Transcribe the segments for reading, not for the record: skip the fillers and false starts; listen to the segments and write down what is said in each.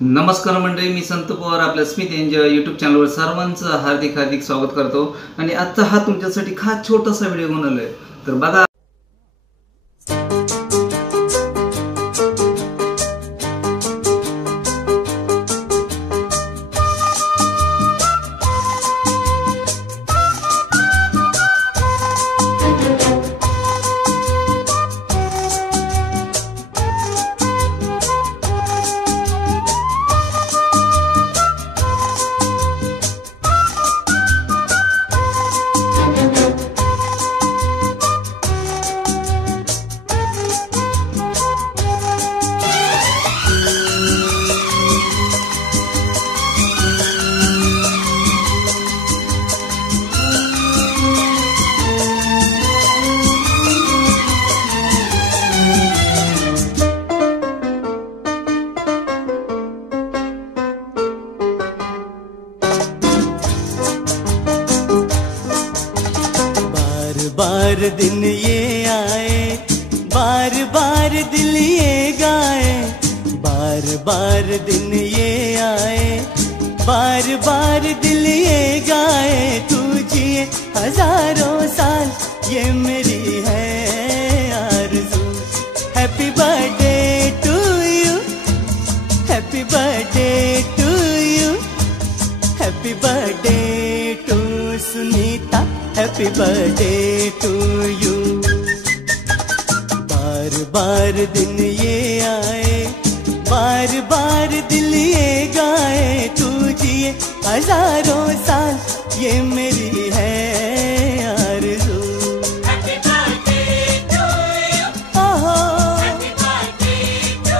नमस्कार मंडळी, मी संत पवार आपल्या स्मिथ एन्जॉय यूट्यूब चॅनलवर सर्वांचं हार्दिक हार्दिक स्वागत करतो. आणि आजचा हा तुमच्यासाठी खास छोटासा व्हिडिओ घेऊन आलोय. तर बघा, बार दिन ये आए, बार बार दिल ये गाए, बार बार दिन ये आए, बार बार दिल ये गाए. तू जिए हजारों साल, ये मेरी है आरज़ू. Happy birthday to you, happy birthday to you, happy birthday to Sunita, happy birthday to you. बार बार दिन ये आए, बार बार दिल ये गाए. तू जिए हजारों साल, ये मेरी है आरज़ू. हैप्पी बर्थडे टू यू, ओहो हैप्पी बर्थडे टू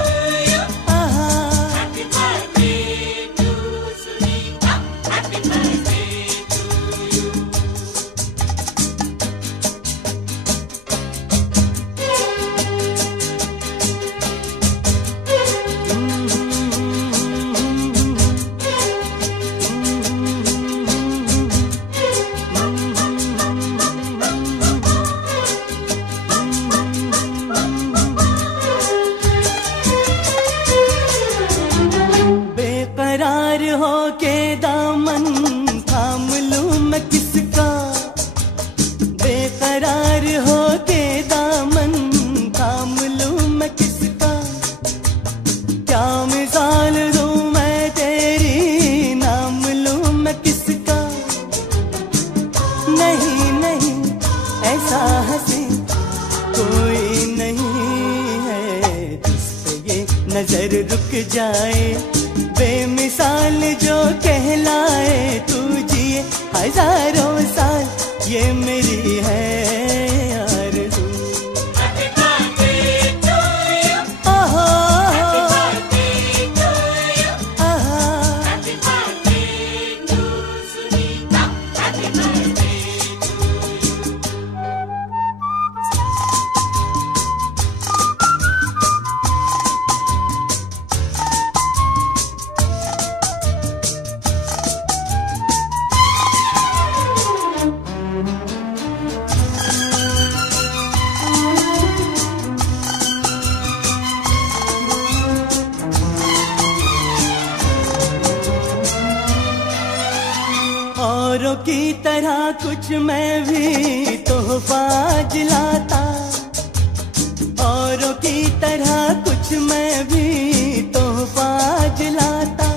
यू, आहा. Happy birthday to Sunita, happy birthday to you. बेकरार हो के दामन थाम लूं मैं किसका, बेकरार हो के दामन थाम लूं मैं किसका. क्या मिसाल दूं मैं तेरी, नाम लूं मैं किसका. नहीं नहीं ऐसा हंसी कोई नहीं है, जिस पे ये नजर रुक जाए, बेमिसाल जो कहलाए. तू जिए हजारों साल, ये मेरी है आरज़ू. हैप्पी बर्थडे टू यू, ओहो हैप्पी बर्थडे टू यू, आहा. Happy birthday to Sunita, happy birthday to you. औरों की तरह कुछ मैं भी तोहफा जिलाता, औरों की तरह कुछ मैं भी तोहफा जिलाता.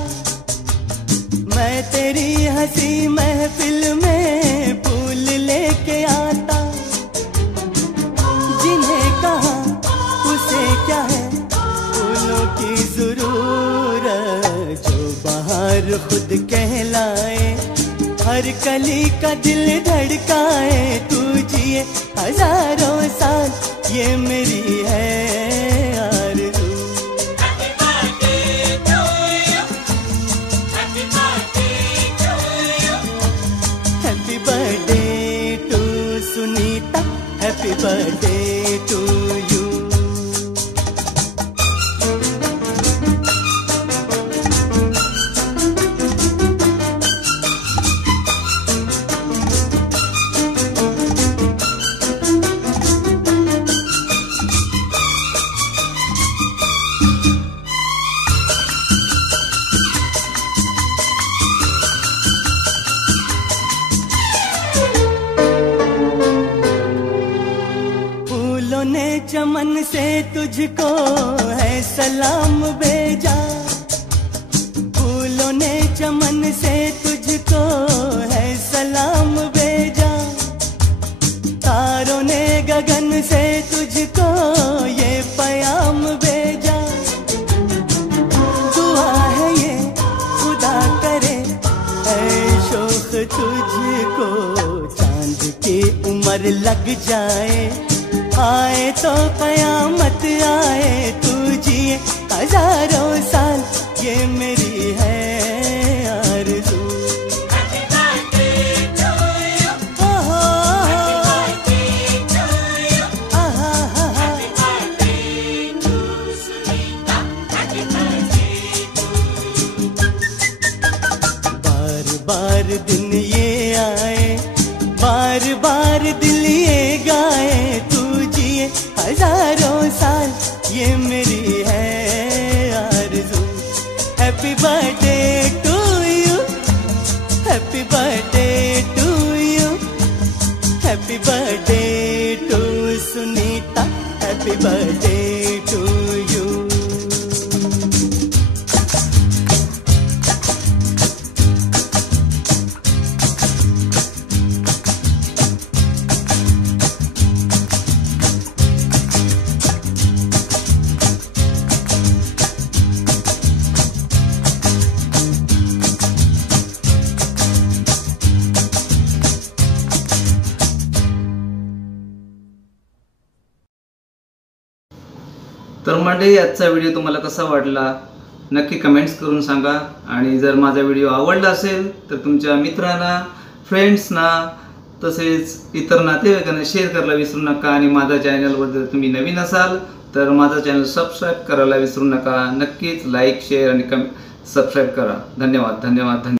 मैं तेरी हंसी महफिल में फूल लेके आता. जिन्हें कहा उसे क्या है फूलों की जरूरत, जो बाहर खुद कहलाए, हर कली का दिल धड़काए. तू जिए हजारों साल, ये मेरी है आरज़ू. Happy birthday to you, happy birthday to you, happy birthday to Sunita, happy birthday to you. तुझको है सलाम भेजा, फूलों ने चमन से तुझको है सलाम भेजा, तारों ने गगन से तुझको ये पयाम भेजा। दुआ है ये खुदा करे ऐ शोख तुझको चांद की उम्र लग जाए, आए तो कयामत आए, तू जिए हजारों साल, ये मेरी है आरज़ू। Happy birthday to you. Happy birthday to you. Happy birthday to Sunita. Happy birthday to you. बार बार दिन ये आए, बार बार दिल ये गाए, तू जिए हजारों साल, ये मेरी है आरज़ू। Happy birthday to you, happy birthday to you, happy birthday to Sunita, happy birthday to you. तर मंडळी, आजचा व्हिडिओ तुम्हाला कसा वाटला नक्की कमेंट्स करून सांगा, आणि जर माझा व्हिडिओ आवडला असेल तर तुमच्या मित्रांना, फ्रेंड्सना, तसेच इतर नातेवाईकांना शेअर करायला विसरू नका। आणि माझ्या चॅनलवर जर तुम्ही नवीन असाल तर माझा चॅनल सबस्क्राईब करायला विसरू नका। नक्कीच लाईक, शेअर आणि सबस्क्राईब करा। धन्यवाद धन्यवाद धन्यवाद।